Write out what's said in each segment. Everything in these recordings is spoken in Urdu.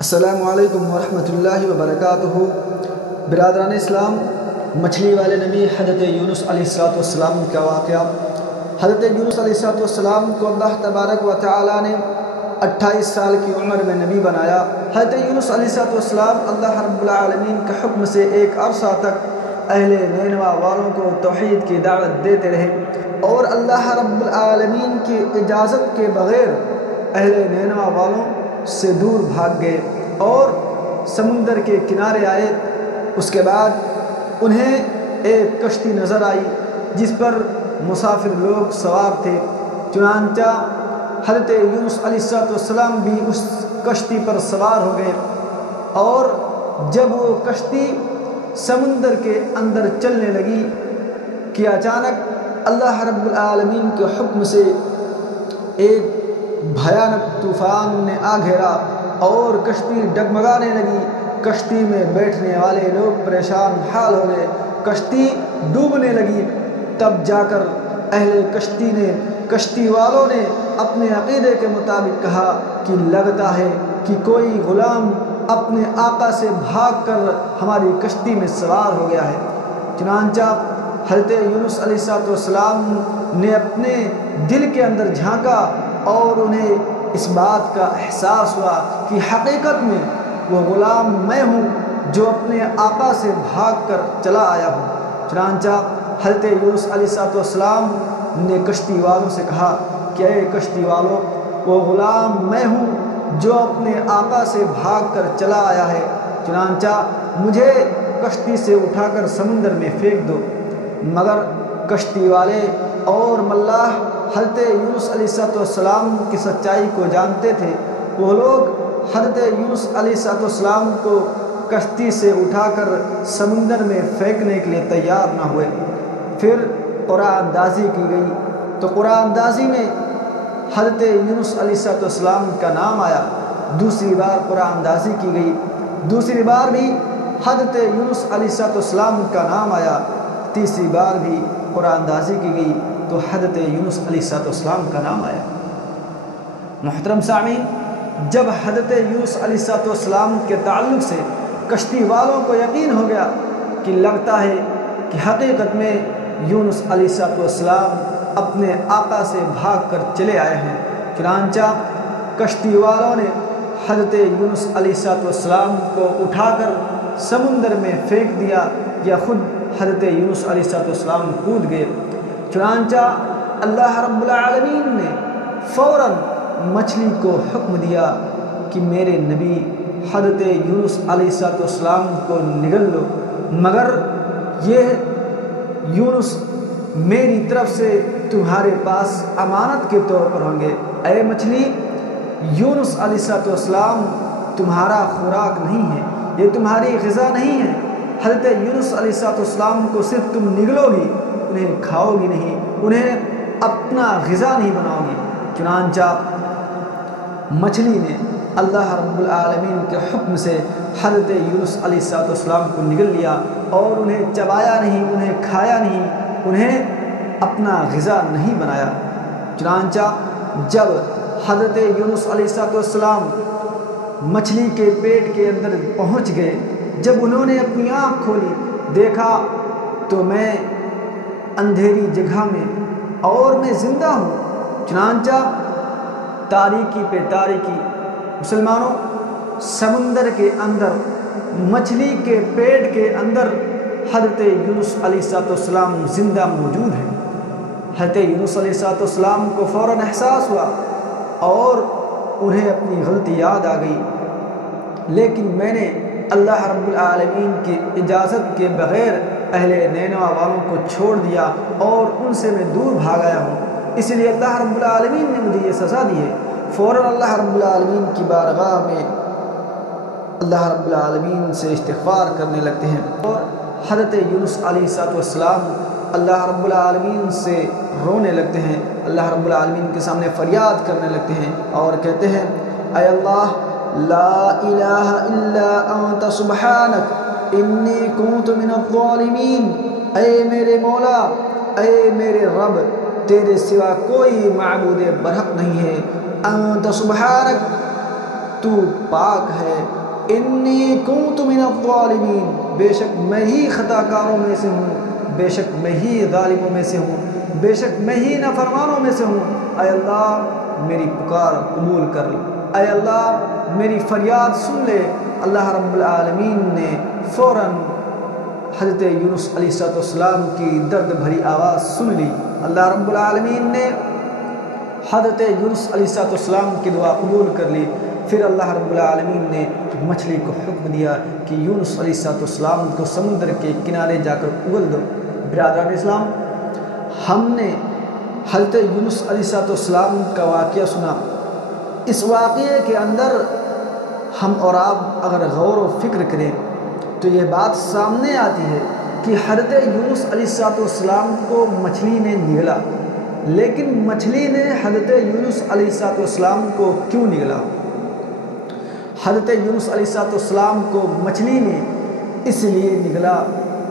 السلام علیکم ورحمۃ اللہ وبرکاتہ۔ برادران اسلام، مچھلی والے نبی حضرت یونس علیہ السلام کا واقعہ۔ حضرت یونس علیہ السلام کو اللہ تبارک و تعالی نے 28 سال کی عمر میں نبی بنایا۔ حضرت یونس علیہ السلام اللہ رب العالمین کے حکم سے ایک عرصہ تک اہل نینوا والوں کو توحید کی دعوت دیتے رہے، اور اللہ رب العالمین کی اجازت کے بغیر اہل نینوا والوں سے دور بھاگ گئے اور سمندر کے کنارے آئے۔ اس کے بعد انہیں ایک کشتی نظر آئی جس پر مسافر لوگ سوار تھے، چنانچہ حضرت یونس علیہ السلام بھی اس کشتی پر سوار ہو گئے، اور جب وہ کشتی سمندر کے اندر چلنے لگی کہ اچانک اللہ رب العالمین کے حکم سے ایک بھیانک طوفان نے آ گھیرا اور کشتی ڈگمگانے لگی۔ کشتی میں بیٹھنے والے لوگ پریشان حال ہو گئے، کشتی ڈوبنے لگی۔ تب جا کر اہل کشتی نے، کشتی والوں نے اپنے عقیدے کے مطابق کہا کہ لگتا ہے کہ کوئی غلام اپنے آقا سے بھاگ کر ہماری کشتی میں سوار ہو گیا ہے۔ چنانچہ حضرت یونس علیہ السلام نے اپنے دل کے اندر جھانکا اور انہیں اس بات کا احساس ہوا کہ حقیقت میں وہ غلام میں ہوں جو اپنے آقا سے بھاگ کر چلا آیا ہوں۔ چنانچہ حضرت یونس علیہ السلام نے کشتی والوں سے کہا کہ اے کشتی والوں، وہ غلام میں ہوں جو اپنے آقا سے بھاگ کر چلا آیا ہے، چنانچہ مجھے کشتی سے اٹھا کر سمندر میں پھینک دو۔ مگر کشتی والے اور ملاح حضرت یونس علیہ السلام کی سچائی کو جانتے تھے۔ وہ لوگ حضرت یونس علیہ السلام کو کشتی سے اٹھا کر سمندر میں پھینکنے کے لیے تیار نہ ہوئے۔ پھر قرآن اندازی کی گئی تو قرآن اندازی میں حضرت یونس علیہ السلام کا نام آیا۔ دوسری بار قرآن اندازی کی گئی، دوسری بار بھی حضرت یونس علیہ السلام کا نام آیا، تیسری بار بھی قرآن اندازی کی گئی تو حضرت یونس علیہ السلام کا نام آیا۔ محترم سامعین، جب حضرت یونس علیہ السلام کے تعلق سے کشتی والوں کو یقین ہو گیا کہ لگتا ہے کہ حقیقت میں یونس علیہ السلام اپنے آقا سے بھاگ کر چلے آئے ہیں، چنانچہ کشتی والوں نے حضرت یونس علیہ السلام کو اٹھا کر سمندر میں پھینک دیا یا خود حضرت یونس علیہ السلام کود گئے۔ چنانچہ اللہ رب العالمین نے فوراً مچھلی کو حکم دیا کہ میرے نبی حضرت یونس علیہ السلام کو نگل لو، مگر یہ یونس میری طرف سے تمہارے پاس امانت کے طور پر ہوں گے۔ اے مچھلی، یونس علیہ السلام تمہارا خوراک نہیں ہے، یہ تمہاری غذا نہیں ہے۔ حضرت یونس علیہ السلام کو صرف تم نگلو گی، انہیں کھاؤ گی نہیں، انہیں اپنا غذا نہیں بناؤ گی۔ چنانچہ مچھلی نے اللہ رب العالمین کے حکم سے حضرت یونس علیہ السلام کو نگل لیا اور انہیں چبایا نہیں، انہیں کھایا نہیں، انہیں اپنا غذا نہیں بنایا۔ چنانچہ جب حضرت یونس علیہ السلام مچھلی کے پیٹ کے اندر پہنچ گئے، جب انہوں نے اپنی آنکھ کھولی، دیکھا تو میں اندھیری جگہ میں اور میں زندہ ہوں۔ چنانچہ تاریکی پہ تاریکی، مسلمانوں، سمندر کے اندر مچھلی کے پیٹ کے اندر حضرت یونس علیہ السلام زندہ موجود ہیں۔ حضرت یونس علیہ السلام کو فوراً احساس ہوا اور انہیں اپنی غلطی یاد آ گئی، لیکن میں نے اللہ رب العالمین کی اجازت کے بغیر اہل نینوا والوں کو چھوڑ دیا اور ان سے میں دور بھاگ آیا ہوں، اس لیے اللہ رب العالمین نے مجھے یہ سزا دی ہے۔ فوراً اللہ رب العالمین کی بارگاہ میں اللہ رب العالمین سے استغفار کرنے لگتے ہیں، اور حضرت یونس علیہ السلام اللہ رب العالمین سے رونے لگتے ہیں، اللہ رب العالمین کے سامنے فریاد کرنے لگتے ہیں اور کہتے ہیں، اے اللہ، لا الہ الا انت سبحانک انی کنت من الظالمین، اے میرے مولا، اے میرے رب، تیرے سوا کوئی معبود برحق نہیں ہے۔ انت سبحانک، تو پاک ہے، انی کنت من الظالمین، بے شک میں ہی خطا کاروں میں سے ہوں، بے شک میں ہی ظالموں میں سے ہوں، بے شک میں ہی نافرمانوں میں سے ہوں۔ اے اللہ میری پکار قبول کر لے، اے اللہ میری فریاد سن لے۔ اللہ رب العالمین نے فوراً حضرت یونس علیہ السلام کی درد بھری آواز سن لی۔ اللہ رب العالمین نے حضرت یونس علیہ السلام کی دعا قبول کر لی۔ پھر اللہ رب العالمین نے مچھلی کو حکم دیا کہ یونس علیہ السلام کو سمندر کے کنارے جا کر اگل دو۔ برادران اسلام، ہم نے حضرت یونس علیہ السلام کا واقعہ سنا۔ اس واقعے کے اندر ہم اور آپ اگر غور و فکر کریں تو یہ بات سامنے آتی ہے کہ حضرت یونس علیہ السلام کو مچھلی نے نگلا، لیکن مچھلی نے حضرت یونس علیہ السلام کو کیوں نگلا؟ حضرت یونس علیہ السلام کو مچھلی نے اس لیے نگلا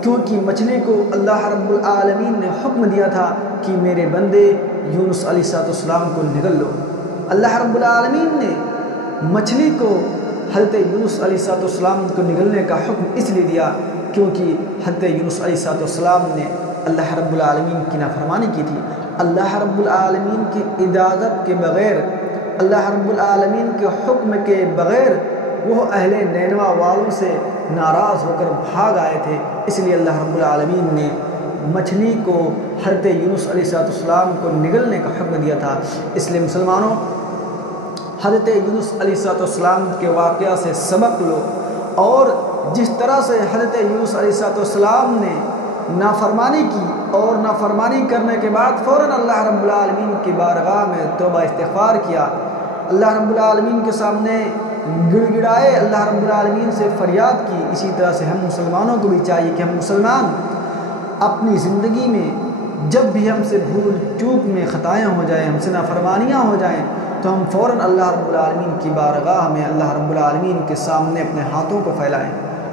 کیونکہ مچھلی کو اللہ رب العالمین نے حکم دیا تھا کہ میرے بندے یونس علیہ السلام کو نگل لو۔ اللہ رب العالمین نے مچھلی کو حضرت یونس علیہ السلام کو نگلنے کا حکم اس لیے دیا کیونکہ حضرت یونس علیہ السلام نے اللہ رب العالمین کی نافرمانی کی تھی۔ اللہ رب العالمین کی اجازت کے بغیر، اللہ رب العالمین کے حکم کے بغیر وہ اہل نینوا والوں سے ناراض ہو کر بھاگ آئے تھے۔ اس لیے اللہ رب العالمین نے مچھلی کو حضرت یونس علیہ السلام کو نگلنے کا حکم دیا تھا۔ اس لیے مسلمانوں، حضرت یونس علیہ السلام کے واقعہ سے سبق لو، اور جس طرح سے حضرت یونس علیہ السلام نے نافرمانی کی اور نافرمانی کرنے کے بعد فوراً اللہ رب العالمین کی بارگاہ میں توبہ استغفار کیا، اللہ رب العالمین کے سامنے گڑ گڑائے، اللہ رب العالمین سے فریاد کی، اسی طرح سے ہم مسلمانوں کو بھی چاہیے کہ ہم مسلمان اپنی زندگی میں جب بھی ہم سے بھول چوک میں خطائیں ہو جائیں، ہم سے نافرمانیاں ہو جائیں، تو ہم فوراً اللہ رب العالمین کی بارگاہ میں اللہ رب العالمین کے سامنے اپنے ہاتھوں کو پھیلائیں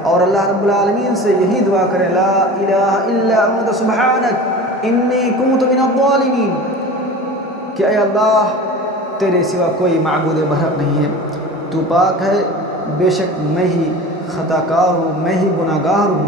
اور اللہ رب العالمین سے یہی دعا کریں، لا الہ الا انت سبحانک انی کنت من الظالمین، کہ اے اللہ تیرے سوا کوئی معبود برحق نہیں ہے، تو پاک ہے، بے شک میں ہی خطا کار ہوں، میں ہی گناہ گار ہوں۔